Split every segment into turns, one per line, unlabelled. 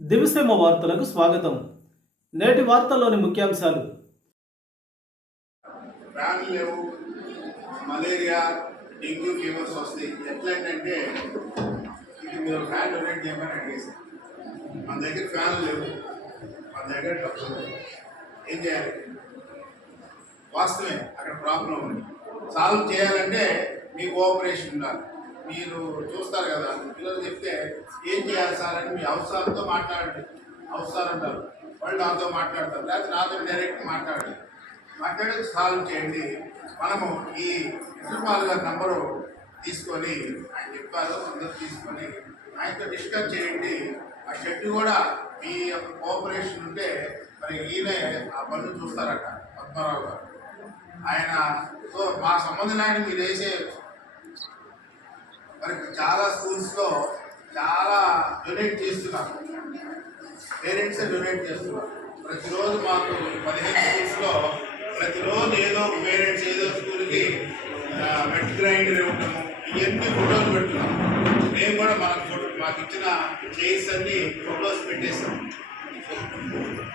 దివిసేమ వార్తలకు స్వాగతం. నేటి వార్తల్లోని ముఖ్యాంశాలు.
ఫ్యాన్లు లేవు మలేరియా డెంగ్యూ ఫీవర్స్ వస్తాయి. ఎట్లా ఇది మీరు ఫ్యాన్ డొనేట్ చేయమని అడిగేసి మన దగ్గర ఫ్యాన్ లేవు మన దగ్గర డబ్బులు లేవు. ఏం చేయాలి? వాస్తవమే అక్కడ ప్రాబ్లం ఉంది. సాల్వ్ చేయాలంటే మీ కోఆపరేషన్ ఉండాలి. మీరు చూస్తారు కదా పిల్లలు చెప్తే ఏం చేయాలి సార్? అని మీ అవసరాలతో మాట్లాడండి. అవసరం అంటారు వాళ్ళు నాతో మాట్లాడతారు. లేకపోతే నాతో డైరెక్ట్ మాట్లాడండి. మాట్లాడి సాల్వ్ చేయండి. మనము ఈ ప్రిన్సిపాల్ గారి నంబరు తీసుకొని ఆయన చెప్పారు అందరూ తీసుకొని ఆయనతో డిస్కస్ చేయండి. ఆ షెడ్ కూడా మీ యొక్క కోఆపరేషన్ ఉంటే మరి ఈయన ఆ పనులు చూస్తారట పద్మారావు గారు. ఆయన సో మా సంబంధం ఆయన మీరు వేసే మరి చాలా స్కూల్స్లో చాలా డొనేట్ చేస్తున్నారు. పేరెంట్స్ డొనేట్ చేస్తున్నారు. ప్రతిరోజు మాకు పదిహేను స్కూల్స్లో ప్రతిరోజు ఏదో పేరెంట్స్ ఏదో స్కూల్కి మెట్ గ్రైండర్ ఇవ్వటము ఇవన్నీ ఫోటోలు పెట్టున్నాం మేము కూడా మనకు ఫోటో మాకు ఇచ్చిన చైర్స్ అన్ని ఫోటోస్ పెట్టేస్తాం.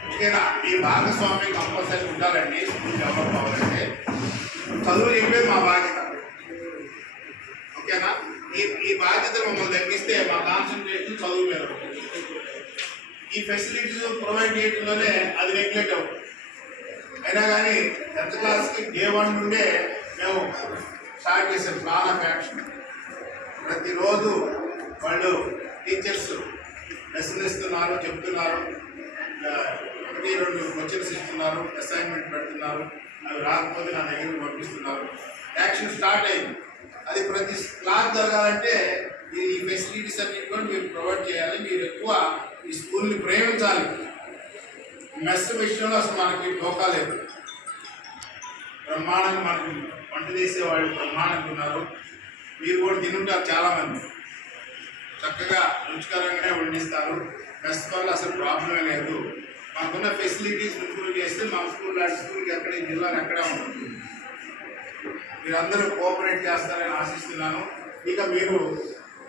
ఓకేనా? మీ భాగస్వామ్యం కంపల్సరీ ఉండాలండి స్కూల్ డెవలప్ అవ్వాలంటే చదువు చెప్పేది మా ఈ ఈ బాధ్యత మమ్మల్ని తగ్గిస్తే మా కాన్సన్ట్రేషన్ చదువు మీద ఈ ఫెసిలిటీస్ ప్రొవైడ్ చేయడంలోనే అది నెగ్లెక్ట్ అవుతుంది. అయినా కానీ టెన్త్ క్లాస్కి డే వన్ నుండే మేము స్టార్ట్ చేసాం ప్లాన్ ఆఫ్ యాక్షన్ ప్రతిరోజు వాళ్ళు టీచర్స్ లెసన్ ఇస్తున్నారు చెప్తున్నారు. ఆ, ఒకటి రెండు క్వశ్చన్స్ ఇస్తున్నారు అసైన్మెంట్ పెడుతున్నారు. అవి రాకపోతే నా దగ్గరికి పంపిస్తున్నారు. యాక్షన్ స్టార్ట్ అయింది. అది ప్రతి క్లాస్ జరగాలంటే ఈ ఈ ఫెసిలిటీస్ అన్నిటి కూడా మీరు ప్రొవైడ్ చేయాలి. మీరు ఎక్కువ ఈ స్కూల్ని ప్రేమించాలి మెస్ విషయంలో అసలు మనకి డోకా లేదు. బ్రహ్మాండంగా మనకి వంట చేసే వాళ్ళు బ్రహ్మాండంగా ఉన్నారు. మీరు కూడా తినుంటారు చాలామంది. చక్కగా రుచికరంగానే వండిస్తారు. మెస్ వల్ల అసలు ప్రాబ్లమే లేదు. మాకున్న ఫెసిలిటీస్ ఇంప్రూవ్ చేస్తే మా స్కూల్ లాంటి స్కూల్కి ఎక్కడ జిల్లాలో ఎక్కడే ఉంటుంది మీరందరూ కోఆపరేట్ చేస్తారని ఆశిస్తున్నాను. ఇక మీరు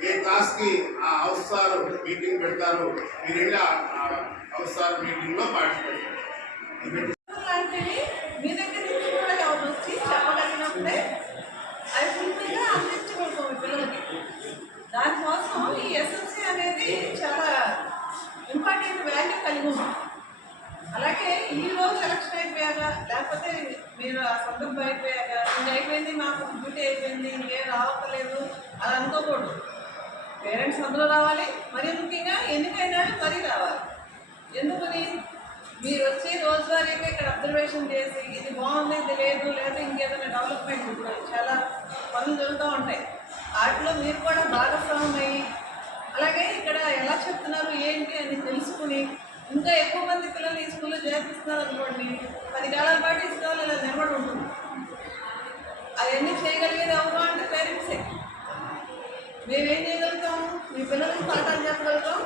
ఏ క్లాస్కి ఆ హౌస్ సార్ మీటింగ్ పెడతారో మీరు వెళ్ళి ఆ హౌస్ సార్ మీటింగ్లో పార్టిసిపేట్
లాంటివి మీ పిల్లలకి. దానికోసం ఈ ఎస్ఎస్సి అనేది చాలా ఇంపార్టెంట్ వాల్యూ కలిగి ఉంది. అలాగే ఈ రోజు ఎలక్షన్ అయిపోయాక లేకపోతే మీరు ఆ సందర్భం అయిపోయాక ఇంక అయిపోయింది మాకు డ్యూటీ అయిపోయింది ఇంకేం రావట్లేదు అలా అనుకోకూడదు. పేరెంట్స్ అందరూ రావాలి మరి ముఖ్యంగా ఎన్నికైనా మరీ రావాలి. ఎందుకని? మీరు వచ్చి రోజువారీగా ఇక్కడ అబ్జర్వేషన్ చేసి ఇది బాగుంది ఇది లేదు లేదా ఇంకేదైనా డెవలప్మెంట్ ఇప్పుడు చాలా పనులు జరుగుతూ ఉంటాయి. వాటిలో మీరు కూడా భాగస్వామ్యం అయ్యి అలాగే ఇక్కడ ఎలా చెప్తున్నారు ఏంటి అని తెలుసుకుని ఇంకా ఎక్కువ మంది పిల్లలు ఈ స్కూల్లో చేర్పిస్తున్నారు అనుకోండి పది కాలాల పాటు ఈ స్కూల్ ఇలా నిలబడి ఉంటుంది. అవన్నీ చేయగలిగేది ఎవరు అంటే పేరెంట్సే మేమేం చేయగలుగుతాము? మీ పిల్లలకి పాఠాలు చెప్పగలుగుతాం?